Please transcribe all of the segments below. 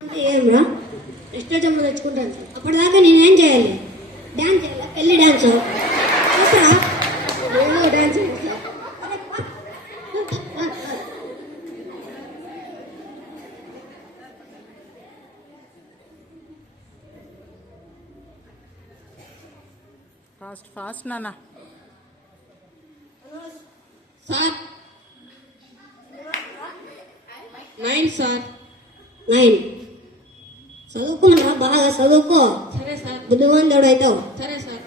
ఏమరా ఇష్టం తెచ్చుకుంటాను. అప్పటిదాకా నేనేం చేయాలి? డ్యాన్స్ చేయాలా? పెళ్లి డ్యాన్స్ ఏదో డ్యాన్స్ ఫాస్ట్ ఫాస్ట్ నాన్న. సార్ 9 సార్ 9 చదువుకున్నా బాగా చదువుకో. సరే సార్. బుద్ధిమంతుడు అవుతావు. సరే సార్.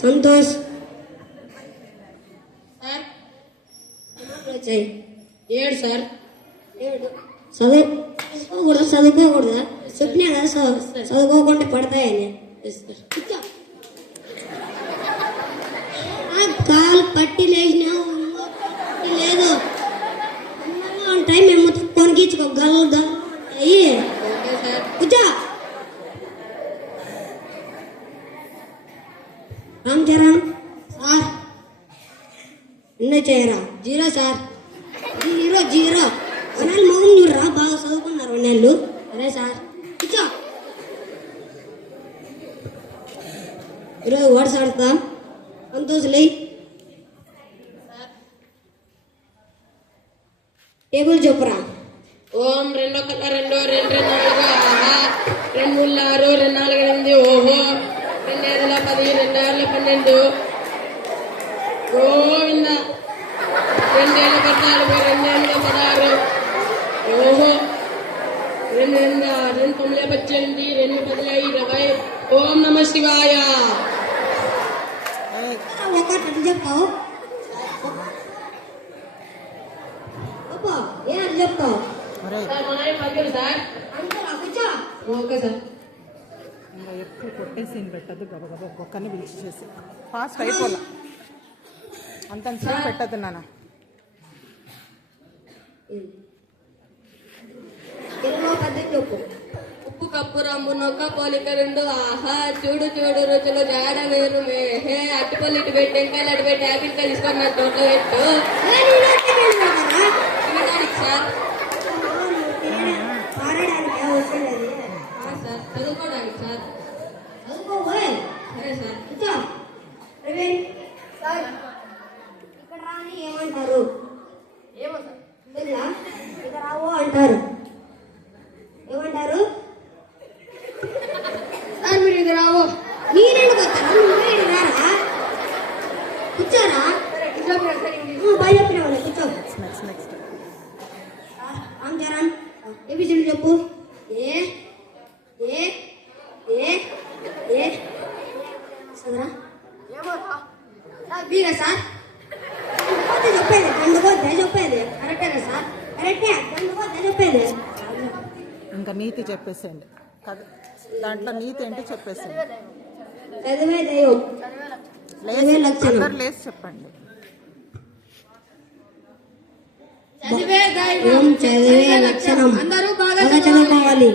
Santosh sir 7 sir. 7 చదువుకోకూడదా? చెప్పినా కదా చదువుకోకుండా పడతాయని. కాలు పట్టి లేచినా లేదు టైం ఏమో కొనికించుకో గల్ అయ్యి కూర్చో. రామ్ చరణ్ సార్ ఎన్నో చేయరా? 0 సార్. 0 వనాలు మొగం చూడరా, బాగా చదువుకున్నారు వనాళ్ళు. అరే సార్ కూర్చో. ఈరోజు వర్డ్స్ ఆడతా. సంతోషులై టేబుల్ చెప్పురా. ఓం 2 1 2 2 2 4 ఆహా 2 3 6 2 4 8 ఓహో 2 5 10 2 6 12 గోవింద 2 7 14 2 8 16 ఓహో 2 8 9 18 2 10 20 ఓం నమ శివాయ. ఒకటి చెప్తావు ఏమని చెప్తావు? సార్ మన పక్కన సార్ ఓకే సార్. ఇంకా ఎప్పుడు కొట్టేసి పెట్టద్దు, గబగబా ఒక్కరిని పిలిచి చేసి ఫాస్ట్ అయిపోలా. అంత సేపు పెట్టద్దు నాన్న. చెప్పు. ఉప్పు కప్పు రంబు నొక్క పోలిక 2 ఆహా చూడు చూడు రుచులు జాడ వేరు మేహే అట్టుపల్లి ఇటు పెట్టి ఎంకాయలు అటు పెట్టి యాపిల్ కాయలు తీసుకొని నా తోటలో పెట్టు. తినడానికి సార్. సార్ చదువుకోవడానికి సార్. సరే సార్. ఇక్కడ రాని ఏమంటారు? ఏమో సార్. ఇక్కడ రావు అంటారు. ఏమంటారు? సార్ మీరు ఇది రావు. మీరెందుకు వస్తారా? నువ్వే రారా? కూర్చోరా. బాగా చెప్పిన వాళ్ళు కూర్చో. Next next Ram Charan A B C D చెప్పు. A A A A చదరా. బీగా sir చెప్పేది దండుకోద్దే చెప్పేది కరెక్టేనా సార్? కరెక్టే దండుకోద్దే చెప్పేది. ఇంకా నీతి చెప్పేసేయండి. దాంట్లో నీతి ఏంటి చెప్పేసేయండి. చదివే దైవం అందరు లేసి చెప్పండి. చదివే లక్షణం అందరూ బాగా చదువుకోవాలి.